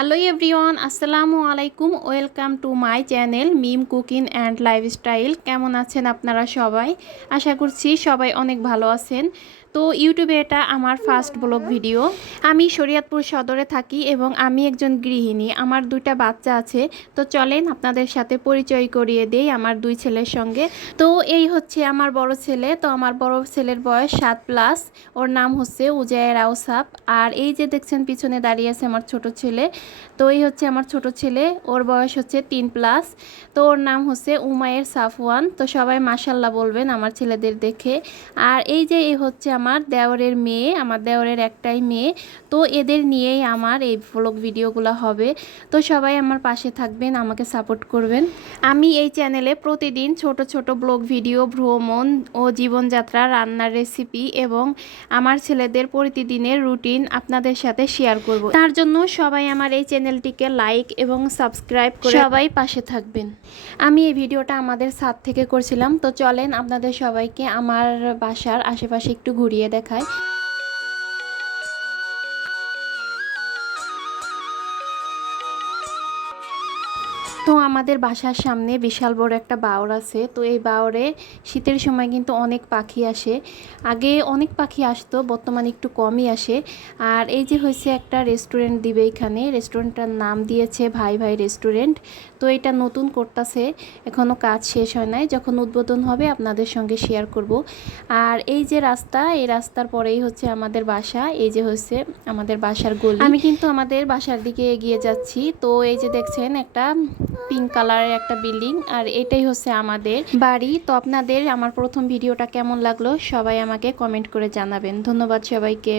Hello everyone, আসসালামু আলাইকুম। Welcome to my channel Mim cooking and lifestyle. কেমন আছেন আপনারা সবাই? আশা করছি সবাই অনেক ভালো আছেন। তো ইউটিউবে এটা আমার ফার্স্ট ব্লগ ভিডিও। আমি শরীয়তপুর সদরে থাকি এবং আমি একজন গৃহিণী। আমার দুইটা বাচ্চা আছে। তো চলেন আপনাদের সাথে পরিচয় করিয়ে দেই আমার দুই ছেলের সঙ্গে। তো এই হচ্ছে আমার বড় ছেলে। তো আমার বড় ছেলের বয়স 7+। ওর নাম হচ্ছে উজায়ের আউসাফ। আর এই যে দেখছেন পিছনে দাঁড়িয়ে আছে আমার ছোট ছেলে। তো এই হচ্ছে আমার ছোট ছেলে, ওর বয়স হচ্ছে 3+। তো ওর নাম হচ্ছে উমায়ের সাফওয়ান। তো সবাই মাশাল্লাহ বলবেন আমার ছেলেদের দেখে। আর এই যে এই হচ্ছে আমার দেওরের মেয়ে, আমার দেওরের একটাই মেয়ে। তো এদের নিয়েই আমার এই ব্লগ ভিডিওগুলো হবে। তো সবাই আমার পাশে থাকবেন, আমাকে সাপোর্ট করবেন। আমি এই চ্যানেলে প্রতিদিন ছোট ছোট ব্লগ ভিডিও, ভ্রমণ ও জীবনযাত্রা, রান্নার রেসিপি এবং আমার ছেলেদের প্রতিদিনের রুটিন আপনাদের সাথে শেয়ার করব। তার জন্য সবাই আমার এই চ্যানেলটিকে লাইক এবং সাবস্ক্রাইব করে সবাই পাশে থাকবেন। আমি এই ভিডিওটা আমাদের ছাদ থেকে করছিলাম। তো চলেন আপনাদের সবাইকে আমার বাসার আশেপাশে একটু ঘুরিয়ে দেখাই। তো আমাদের বাসার সামনে বিশাল বড় একটা বাওর আছে। তো এই বাওরে শীতের সময় কিন্তু অনেক পাখি আসে। আগে অনেক পাখি আসতো, বর্তমানে একটু কমই আসে। আর এই যে হয়েছে একটা রেস্টুরেন্ট দিবে এখানে, রেস্টুরেন্টটার নাম দিয়েছে ভাই ভাই রেস্টুরেন্ট। তো এটা নতুন করতেছে, এখনও কাজ শেষ হয় নাই। যখন উদ্বোধন হবে আপনাদের সঙ্গে শেয়ার করব। আর এই যে রাস্তা, এই রাস্তার পরেই হচ্ছে আমাদের বাসা। এই যে হচ্ছে আমাদের বাসার গলি। আমি কিন্তু আমাদের বাসার দিকে এগিয়ে যাচ্ছি। তো এই যে দেখছেন একটা পিঙ্ক কালারের একটা বিল্ডিং, আর এটাই হচ্ছে আমাদের বাড়ি। তো আপনাদের আমার প্রথম ভিডিওটা কেমন লাগলো সবাই আমাকে কমেন্ট করে জানাবেন। ধন্যবাদ সবাইকে।